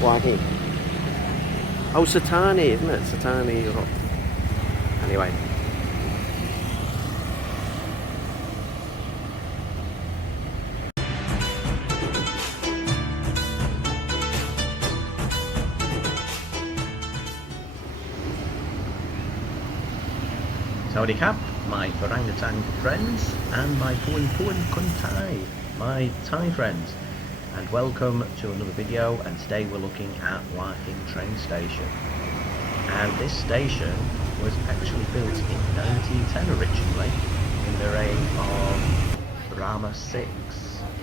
Hua Hin. Oh, Satani, isn't it? Satani. Anyway. Sawadee khap, my orangutan friends, and my puan khun Thai, my Thai friends, and welcome to another video. And today we're looking at Hua Hin Train Station, and this station was actually built in 1910 originally in the reign of Rama VI,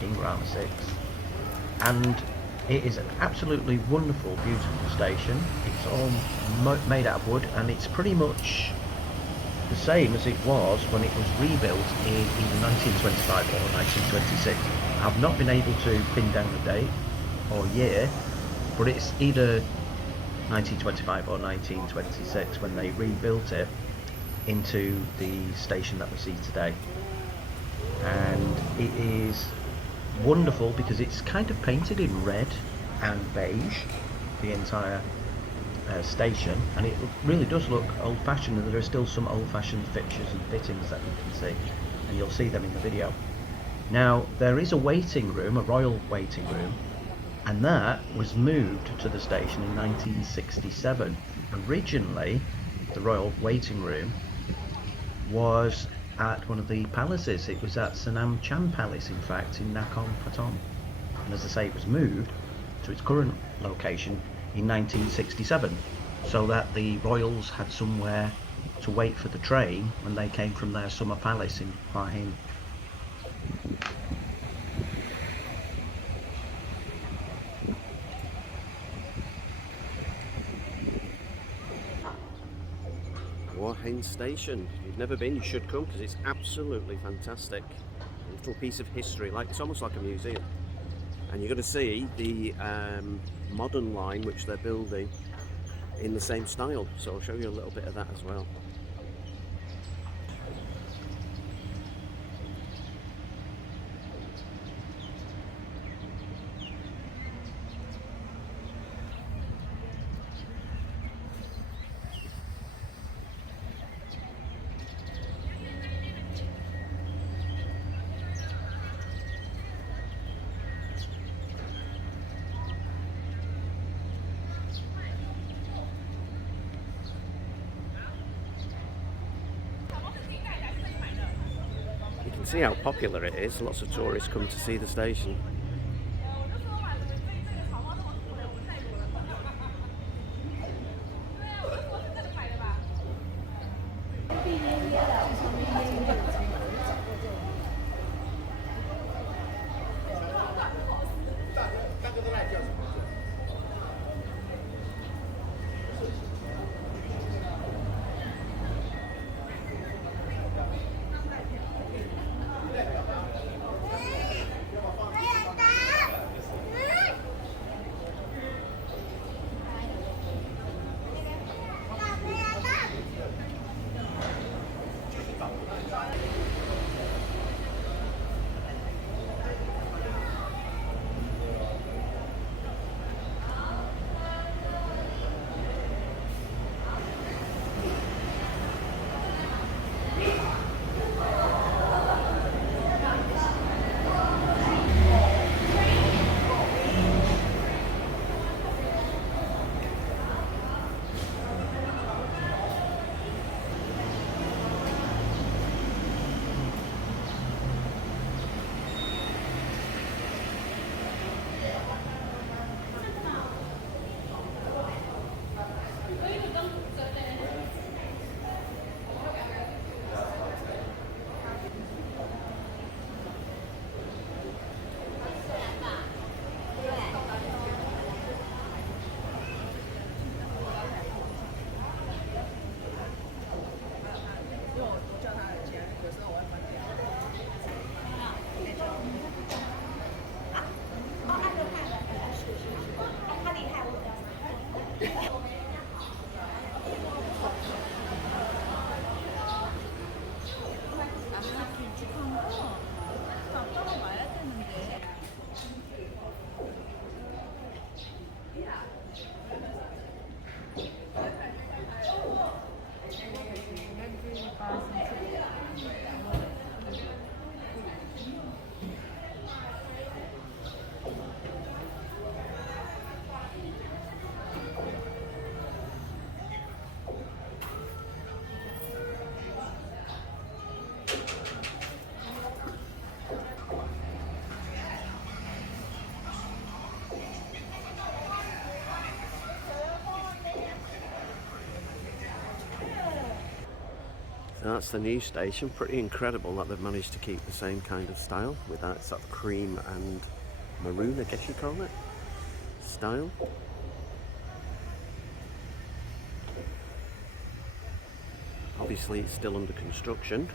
King Rama VI, and it is an absolutely wonderful, beautiful station. It's all made out of wood, and it's pretty much the same as it was when it was rebuilt in either 1925 or 1926. I've not been able to pin down the date or year, but it's either 1925 or 1926 when they rebuilt it into the station that we see today. And it is wonderful because it's kind of painted in red and beige, the entire station, and it really does look old-fashioned, and there are still some old-fashioned fixtures and fittings that you can see, and you'll see them in the video. Now, there is a waiting room, a royal waiting room, and that was moved to the station in 1967. Originally, the royal waiting room was at one of the palaces. It was at Sanam Chan Palace, in fact, in Nakhon Pathom, and as I say, it was moved to its current location in 1967, so that the royals had somewhere to wait for the train when they came from their summer palace in Hua Hin. Hua Hin Station. If you've never been, you should come because it's absolutely fantastic. A little piece of history, like it's almost like a museum. And you're going to see the modern line which they're building in the same style, so I'll show you a little bit of that as well. You can see how popular it is. Lots of tourists come to see the station. That's the new station. Pretty incredible that they've managed to keep the same kind of style with that sort of cream and maroon, I guess you call it, style. Obviously it's still under construction,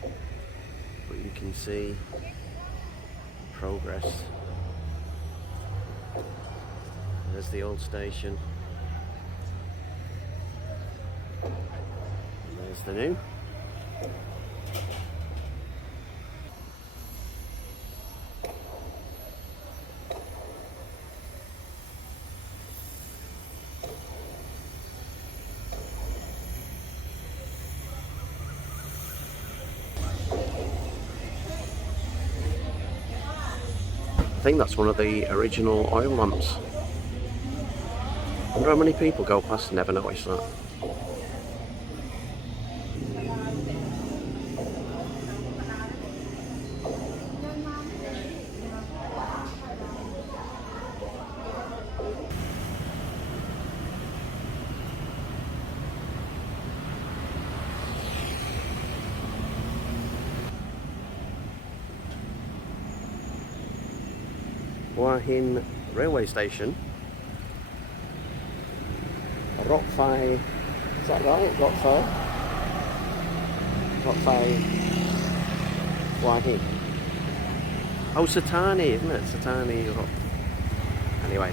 but you can see progress. There's the old station. There's the new. I think that's one of the original oil lamps. I wonder how many people go past and never notice that. Hua Hin railway station. Rock Phai, is that right? Rock Phai? Rock Phai Hua Hin. Oh, Satani, isn't it? Satani Rock. Anyway.